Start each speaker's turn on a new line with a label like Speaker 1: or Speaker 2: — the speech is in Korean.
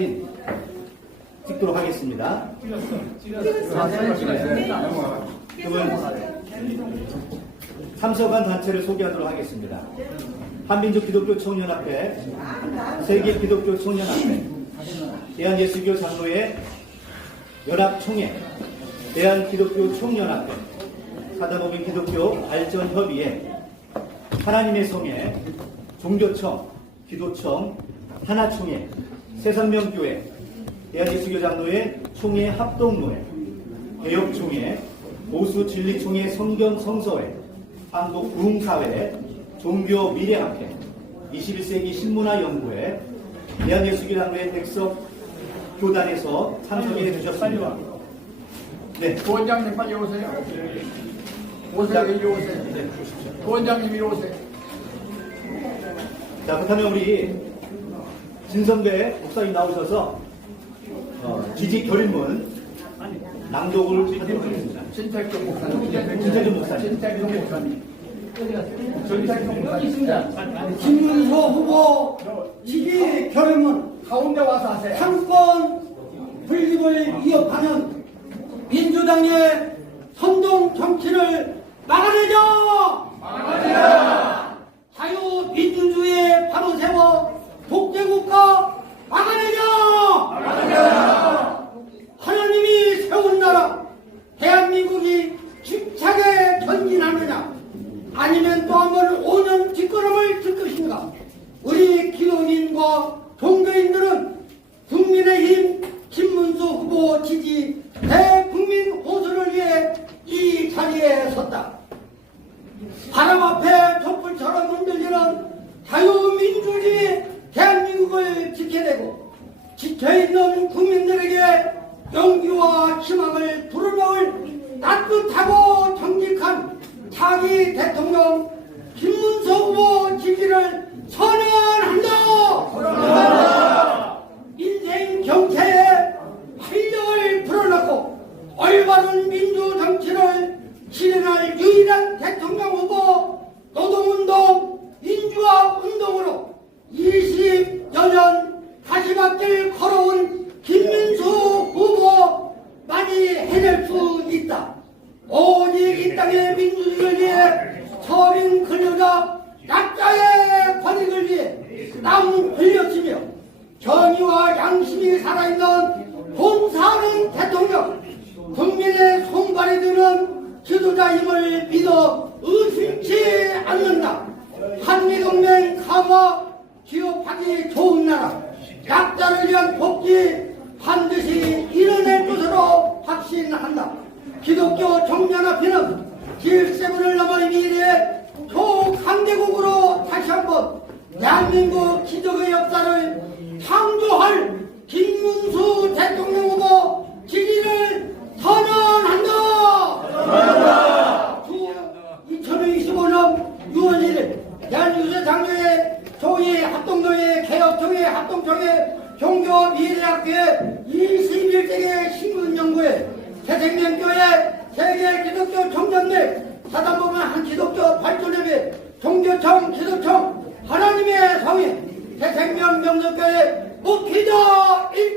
Speaker 1: 사진 찍도록 하겠습니다. 참석한 단체를 소개하도록 하겠습니다. 한민족 기독교 청년합회, 세계 기독교 청년합회, 대한예수교 장로회 연합총회, 대한기독교 총연합회, 사다복인 기독교 발전협의회, 하나님의 성회, 종교청, 기도청, 하나총회, 새선명교회, 대한예수교 장로회 총회 합동노회, 개혁총회, 보수진리총회 성경성서회, 한국부흥사회, 종교미래학회, 21세기 신문화연구회, 대한예수교 장로회 백석 교단에서 참석해 주셨습니다. 네,
Speaker 2: 부원장님 빨리 오세요. 오세요, 이리 오세요. 부원장님 이리 오세요.
Speaker 1: 자 그렇다면 우리 진선배 목사님 나오셔서 어, 지지 결의문 낭독을 하도록 하겠습니다.
Speaker 2: 신택종 목사님.
Speaker 1: 신택종 목사님.
Speaker 2: 신택종 목사님. 신택종 목사님.
Speaker 3: 김문수 후보 지지 결의문
Speaker 2: 가운데 와서 하세요.
Speaker 3: 상권 분립을 위협하는 민주당의 선동 정치를 막아내자! 막아내자! 자유민주주의에 바로 세워 독재국가 막아내자! 막아내자! 하나님이 세운 나라 대한민국이 힘차게 전진하느냐 아니면 또 한번 5년 뒷걸음을 칠 것인가 우리 기독인과 종교인들은 국민의힘 김문수 후보 지지 대국민 호소를 위해 이 자리에 섰다. 바람 앞에 촛불처럼 흔들리는 자유민주주의 대한민국을 지켜내고 지켜있는 국민들에게 용기와 희망을 불어넣을 따뜻하고 차기 대통령 김문수 후보 지지를 선언한다. 인생 경제에 활력을 불어넣고 올바른 민주 정치를 실현할 유일한 대통령 후보 노동운동 민주화 운동으로 20여 년 가시밭길 걸어온 김민수 후보 많이 해낼 수 있다. 오직 이 땅의 민주주의를 위해 서민 근로자 약자의 권익을 위해 땀 흘렸으며 정의와 양심이 살아있는 본사는 대통령 국민의 손발이 드는 지도자임을 믿어 의심치 않는다. 한미동맹 강화 기업하기 좋은 나라 약자를 위한 복지 반드시 이뤄낼 것으로 확신한다 기독교 청년합회는 G7을 넘어 미래의 초강대국으로 다시 한번 대한민국 기적의 역사를 창조할 김문수 대통령 후보 지지를 선언한다. 2025년 6월 1일 대한유세 장로회 조의 합동조회 개혁조회 합동조회 종교 미래학교회 21세기 신문연구회 새생명교회 세계 기독교 청년들 사단법원 한 기독교 발전협회 종교청 기도청 하나님의 성회 새생명 명석교회 목회자 일